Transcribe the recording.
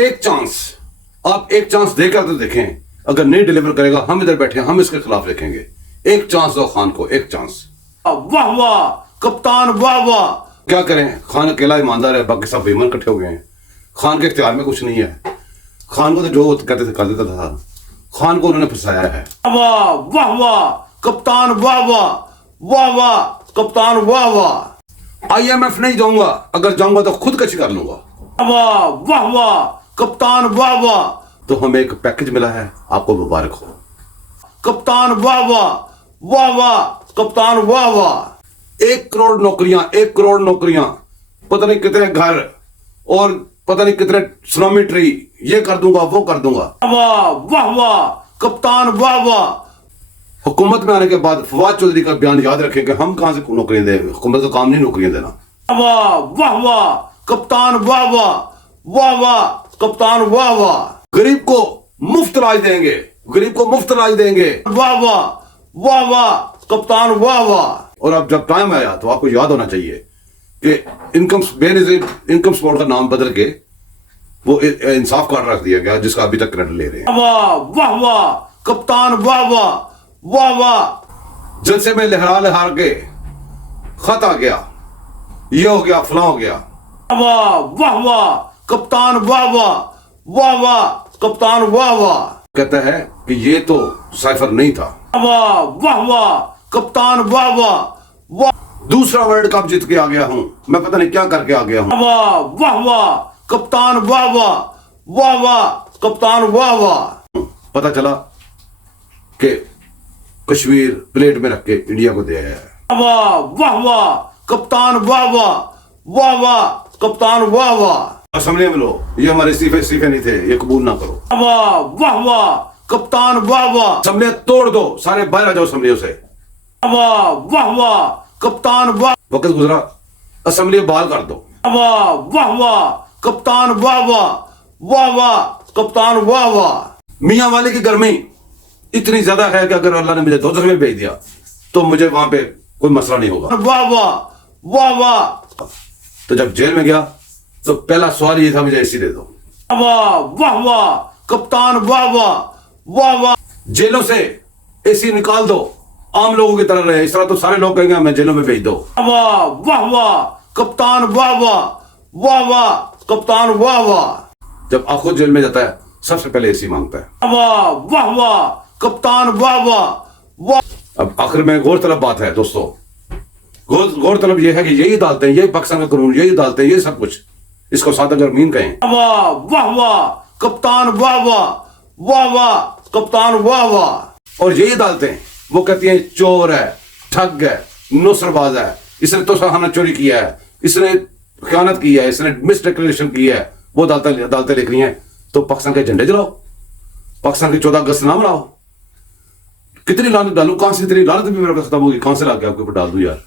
एक चांस, आप एक चांस देकर तो देखें, अगर नहीं डिलीवर करेगा हम इधर बैठे हैं, हम इसके खिलाफ लिखेंगे। एक चांस दो खान को, एक चांस। वाह वाह कप्तान, वाह वाह। क्या करें, खान अकेला ईमानदार है, बाकी सब बेईमान इकट्ठे हो गए हैं। खान के इख्तियार में कुछ नहीं है। खान को तो जो कहते थे कर देता था। खान को उन्होंने फंसाया है। वाह वाह वाह कप्तान, वाह वाह, वाह वाह कप्तान, वाह वाह। IMF नहीं जाऊंगा, अगर जाऊंगा तो खुदकशी कर लूंगा। वाह वाह वाह कप्तान, वाह वाह। तो हमें एक पैकेज मिला है, आपको मुबारक हो कप्तान, वाह वाह, वाह वाह कप्तान, वाह वाह। 1 करोड़ नौकरियां, 1 करोड़ नौकरियां, पता नहीं कितने घर और पता नहीं कितने सुनामी ट्री, ये कर दूंगा वो कर दूंगा। वाह वाह वाह कप्तान, वाह वाह। हुकूमत में आने के बाद फवाद चौधरी का बयान याद रखें कि हम कहां से नौकरियां दें, हुकूमत का काम नहीं नौकरियां देना। वाह वाह वाह कप्तान, वाह वाह, वाह वाह कप्तान, वाह वाह। गरीब को मुफ्त इलाज देंगे, गरीब को मुफ्त इलाज देंगे। वाह वाह, वाह वाह कप्तान, वाह वाह। और अब जब टाइम आया तो आपको याद होना चाहिए कि इनकम सपोर्ट का नाम बदल के वो इंसाफ कार्ड रख दिया गया, जिसका अभी तक क्रेडिट ले रहे हैं। वाह वाह वाह कप्तान, वाह वाह, वाह वाह। जलसे में लहरा लहरा के खत आ गया, ये हो गया फलां हो गया। वाह वाह वाह कप्तान, वाह वाह, वाह वाह कप्तान, वाह वाह। कहता है कि ये तो साइफर नहीं था। वाह वाह वाह कप्तान, वाह वाह, वाह। दूसरा वर्ल्ड कप जीत के आ गया हूं, मैं पता नहीं क्या करके आ गया हूं। वाह वाह वाह कप्तान, वाह वाह, वाह वाह कप्तान, वाह वाह। पता चला कि कश्मीर प्लेट में रख के इंडिया को दे आया है। वाह वाह वाह कप्तान, वाह वाह, वाह वाह कप्तान, वाह वाह। असेंबली में लो, ये हमारे इस्तीफे नहीं थे, ये कबूल ना करो। वाह वाह वाह कप्तान, वाह वाह। असेंबली तोड़ दो, सारे बाहर आ जाओ असेंबलियों से। वाह वाह वाह कप्तान, वाह। वक्त गुजरा, असेंबली बहाल कर दो। वाह वाह वाह कप्तान, वाह वाह, वाह वाह कप्तान, वाह वाह। मियां वाले की गर्मी इतनी ज्यादा है कि अगर अल्लाह ने मुझे दोजख में भेज दिया तो मुझे वहां पे कोई मसला नहीं होगा। वाह वाह, वाह वाह। तो जब जेल में गया तो पहला सवाल ये था, मुझे एसी दे दो। वाह वाह वाह कप्तान, वाह वाह, वाह वाह। जेलों से एसी निकाल दो, आम लोगों की तरह रहे। इस तरह तो सारे लोग कहेंगे हमें जेलों में भेज दो। वाह वाह वाह कप्तान, वाह वाह, वाह वाह कप्तान, वाह वाह। जब आप खुद जेल में जाता है सबसे पहले एसी मांगता है। वाह वाह वाह कप्तान, वाह वाह, वाह। अब आखिर में गौरतलब बात है दोस्तों, गौरतलब यह है कि यही अदालतें, यही पाकिस्तान का कानून, यही अदालतें, ये सब कुछ, इसको सादा गर्मीन कहें। वाह वाह वाह कप्तान, वाह वाह, वाह वाह कप्तान, वाह वाह। और यही अदालतें वो कहती हैं चोर है, ठग है, नुसरबाज है, इसने तो खाना चोरी किया है, इसने खयानत की है, इसने मिस डिक्लेरेशन की है। वो अदालतें लिख रही हैं तो पाकिस्तान के झंडे जलाओ, पाकिस्तान की 14 अगस्त ना मनाओ। कितनी लानत डालूं, कहां से इतनी लानत भी मेरे को खत्म होगी, कहां से लाके आपके ऊपर डाल दूं यार।